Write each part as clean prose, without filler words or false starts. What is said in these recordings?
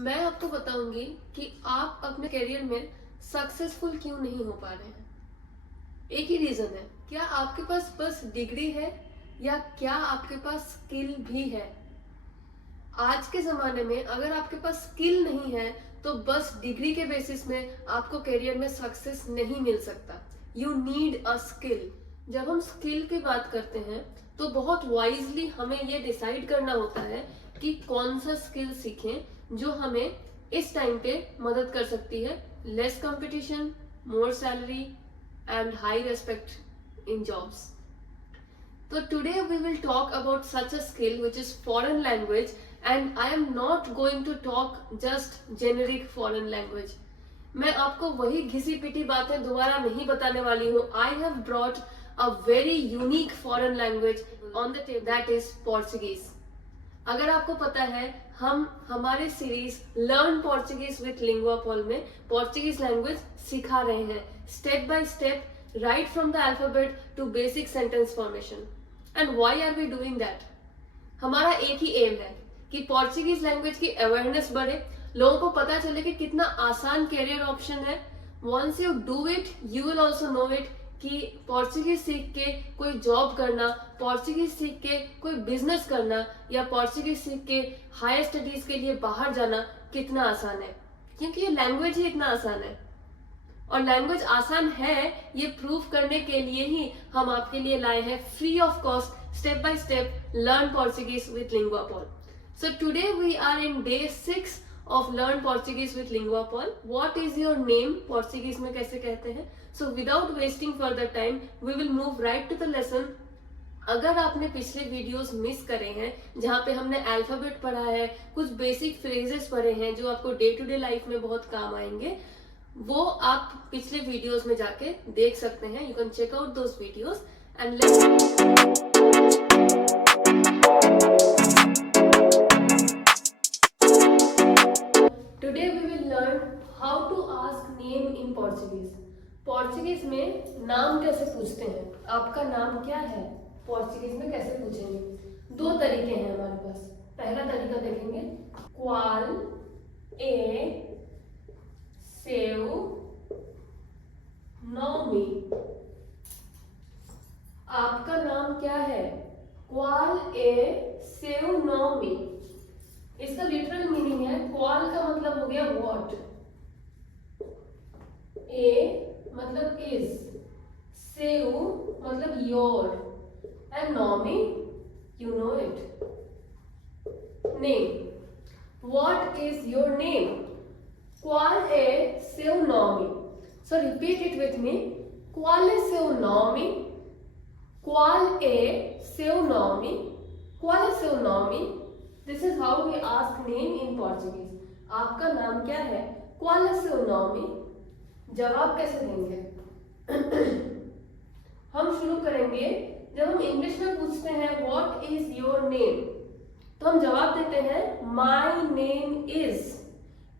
मैं आपको बताऊंगी कि आप अपने करियर में सक्सेसफुल क्यों नहीं हो पा रहे हैं। एक ही रीजन है, क्या आपके पास बस डिग्री है या क्या आपके पास स्किल भी है। आज के ज़माने में अगर आपके पास स्किल नहीं है तो बस डिग्री के बेसिस में आपको करियर में सक्सेस नहीं मिल सकता। You need a skill. जब हम स्किल की बात करते हैं तो बहुत वाइजली हमें ये डिसाइड करना होता है कि कौन सा स्किल सीखें जो हमें इस टाइम पे मदद कर सकती है। Less competition, more salary and high respect in jobs. So today we will talk about such a skill which is foreign language, and I am not going to talk just generic foreign language. मैं आपको वही घिसी पिटी बातें दोबारा नहीं बताने वाली हूँ. I have brought a very unique foreign language on the table, that is Portuguese. अगर आपको पता है हम हमारे series learn Portuguese with Lingua Paul में पोर्चुगीज लैंग्वेज सिखा रहे हैं step by step, right from the alphabet to basic sentence formation. And why are we doing that? हमारा एक ही एम है कि पोर्चुगीज लैंग्वेज की अवेयरनेस बढ़े, लोगों को पता चले कि कितना आसान कैरियर ऑप्शन है. Once you do it you will also know it कि पोर्चुगीज सीख के कोई जॉब करना, पोर्चुगीज सीख के कोई बिजनेस करना या पोर्चुगीज सीख के हायर स्टडीज के लिए बाहर जाना कितना आसान है. क्योंकि ये लैंग्वेज ही इतना आसान है, और लैंग्वेज आसान है ये प्रूव करने के लिए ही हम आपके लिए लाए हैं free of cost step by step learn Portuguese with Lingua Paul. So today we are in day 6 of learn Portuguese with Lingua Paul. What is your name Portuguese में कैसे कहते हैं. So without wasting further time we will move right to the lesson. अगर आपने पिछले videos miss करे हैं जहाँ पे हमने अल्फाबेट पढ़ा है, कुछ बेसिक फ्रेजेस पढ़े हैं जो आपको डे टू डे लाइफ में बहुत काम आएंगे, वो आप पिछले वीडियोस में जाके देख सकते हैं. You can check out those videos and today we will learn how to ask name in Portuguese. Portuguese में नाम कैसे पूछते हैं, आपका नाम क्या है, पोर्चुगीज में कैसे पूछेंगे. दो तरीके हैं हमारे पास. पहला तरीका देखेंगे, क्वाल ए seu nome. आपका नाम क्या है, क्वाल ए seu nome. इसका लिटरल मीनिंग है, क्वाल का मतलब हो गया व्हाट, ए मतलब इज, seu मतलब your, and nome you know it, name. What is your name? Qual é seu nome? So repeat it with me. Qual é seu nome? Qual é seu nome? Qual é seu nome? This is how we ask name in Portuguese. आपका नाम क्या है? Qual é seu nome? जवाब कैसे देंगे? हम शुरू करेंगे, जब हम इंग्लिश में पूछते हैं What is your name? तो हम जवाब देते हैं My name is.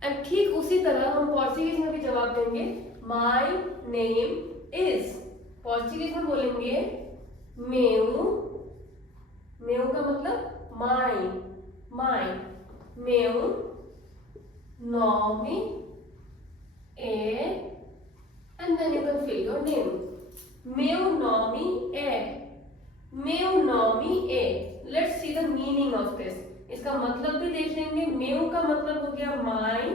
एंड ठीक उसी तरह हम पोर्चुगीज में भी जवाब देंगे माई नेम इज. पोर्चुगीज में बोलेंगे मेऊ. मेऊ का मतलब माई, माई. मेऊ नॉमी ए, and then you can fill your name. मेऊ नॉमी ए, मेऊ नॉमी ए. Let's see the meaning of this. इसका मतलब भी देख लेंगे. मेऊ का मतलब हो गया माई,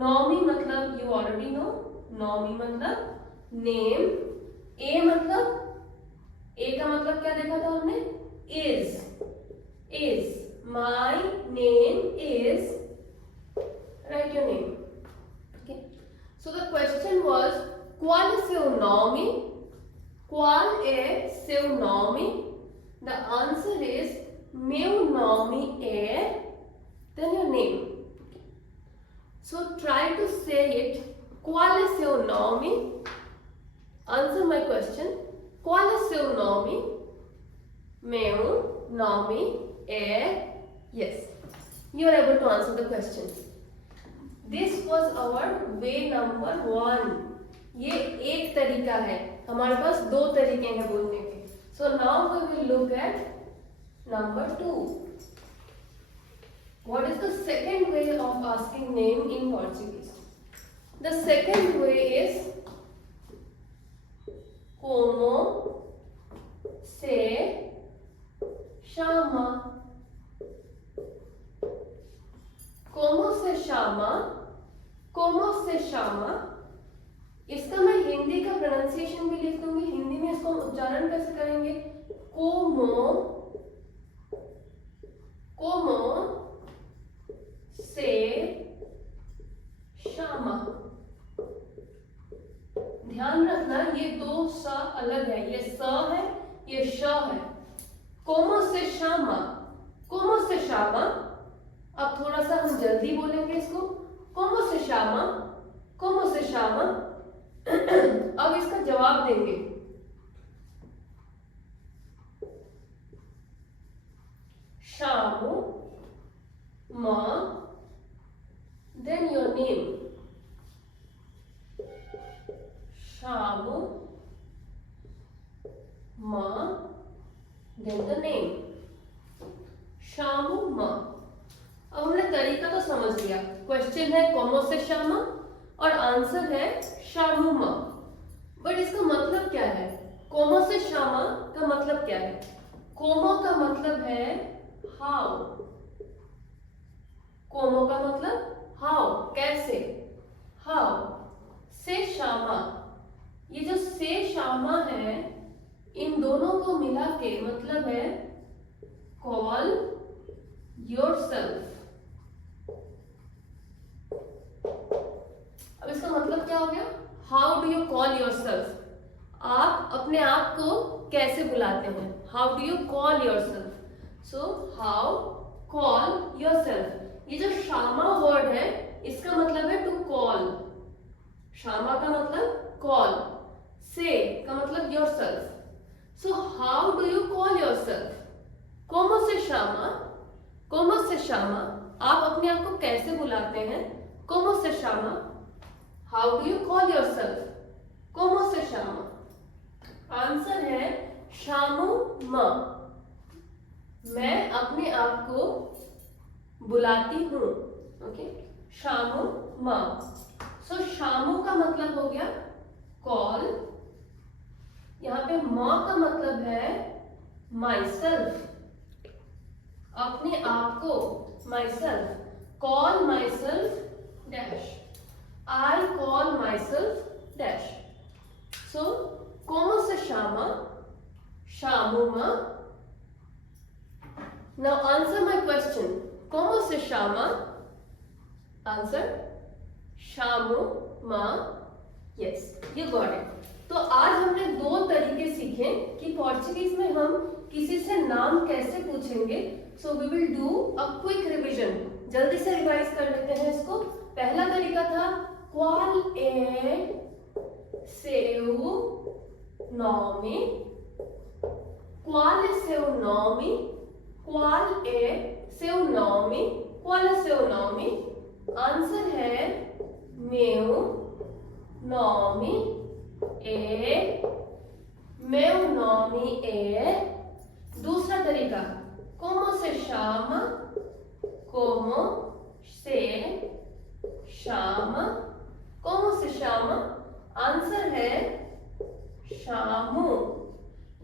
नॉमी मतलब यू ऑलरेडी नो, नॉमी मतलब नेम, ए मतलब, ए का मतलब क्या देखा था हमने, is. Is my name is, right your name. Okay, so the question was qual é seu nome? Qual é seu nome? The answer is meu nome é, then your name. So try to say it. Qual é seu nome? Answer my question. Qual é seu nome? Meu nome é. Yes, you are able to answer the question. This was our way number 1. ये एक तरीका है, हमारे पास दो तरीके हैं बोलने के. So now we will look at number 2. What is the second way of asking name in Portuguese? The second way is como se chama. Como se chama? Como se chama? इसका मैं हिंदी का प्रोनाउंसिएशन भी लिख दूंगी। हिंदी में इसको उच्चारण कैसे करेंगे? como se chama। ध्यान रखना ये दो स अलग है, ये स है, ये श है। como se chama, como se chama। अब थोड़ा सा हम जल्दी बोलेंगे इसको। como se chama, como se chama। अब इसका जवाब देंगे। Chamo, ma, then your name। Chamo, ma, then the name। Chamo, ma। अब हमने तरीका तो समझ लिया। क्वेश्चन है como se chama और आंसर है chamo ma। बट इसका मतलब क्या है? como se chama का मतलब क्या है? como का मतलब है हाउ। como का मतलब हाउ, कैसे, हाउ। से शामा, ये जो से शामा है, इन दोनों को मिला के मतलब है कॉल योरसेल्फ। अब इसका मतलब क्या हो गया? How do you call yourself? आप अपने आप को कैसे बुलाते हैं? How do you call yourself? So how call yourself. ये जो शामा वर्ड है इसका मतलब है टू कॉल। शामा का मतलब कॉल, से का मतलब yourself. So how do you call yourself? como se chama, como se chama। आप अपने आप को कैसे बुलाते हैं? como se chama। how do you call yourself? como se chama। Answer है chamo ma। मैं अपने आप को बुलाती हूँ। Okay, chamo ma। सो chamo का मतलब हो गया कॉल। यहाँ पे ma का मतलब है myself, अपने आप को, myself। call myself dash, I call myself dash। so como se chama, chamo ma। now answer my question, como se chama? answer chamo ma। yes, you got it। तो आज हमने दो तरीके सीखे कि पोर्चुगीज में हम किसी से नाम कैसे पूछेंगे। So we will do a quick revision. जल्दी से रिवाइज कर लेते हैं इसको। पहला तरीका था qual é seu nome, qual é seu nome, qual é seu nome, qual é seu nome। Answer है meu nome é, meu nome é। दूसरा तरीका como se chama, como se chama, como se chama। Answer है शामू।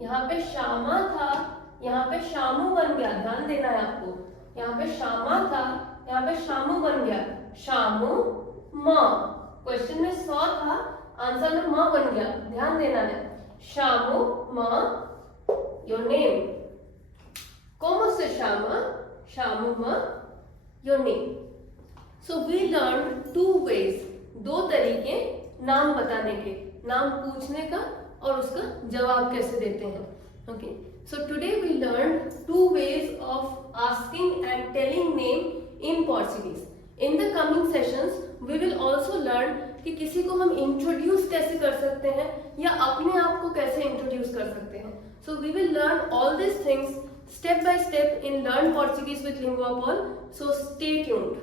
यहाँ पे शामा था, यहाँ पे शामू बन गया। ध्यान देना है आपको। यहाँ पे शामा था, यहाँ पे शामू बन गया। शामू माँ। क्वेश्चन में सौ था, आंसर में माँ बन गया। ध्यान देना है। शामू माँ, your name. como se chama, chamo ma, your name। so we learned two ways, दो तरीके नाम बताने के, नाम पूछने का और उसका जवाब कैसे देते हैं। okay, so today we learned two ways of asking and telling name in Portuguese। in the coming sessions we will also learn कि किसी को हम इंट्रोड्यूस कैसे कर सकते हैं या अपने आप को कैसे इंट्रोड्यूस कर सकते हैं। so we will learn all these things step by step in Learn Portuguese with Linguapol। so stay tuned।